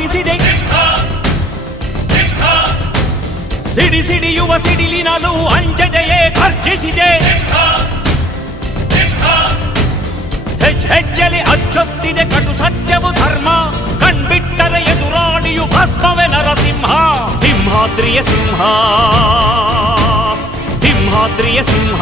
ಮೊಳಗಿಸಿದೆ. ಸಿಡಿ ಸಿಡಿಯುವ ಸಿಡಿಲಿನಲ್ಲೂ ಅಂಜದೆಯೇ ಗರ್ಜಿಸಿದೆ. ಹೆಜ್ಜೆಲಿ ಅಚ್ಚೊತ್ತಿದೆ ಕಟು ಸತ್ಯವು ಧರ್ಮ. ಕಣ್ಬಿಟ್ಟರೆ ಎದುರಾಳಿಯು ಭಸ್ಮವೇ ನರಸಿಂಹ. ಸಿಂಹಾದ್ರಿಯ ಸಿಂಹ, ಸಿಂಹಾದ್ರಿಯ ಸಿಂಹ.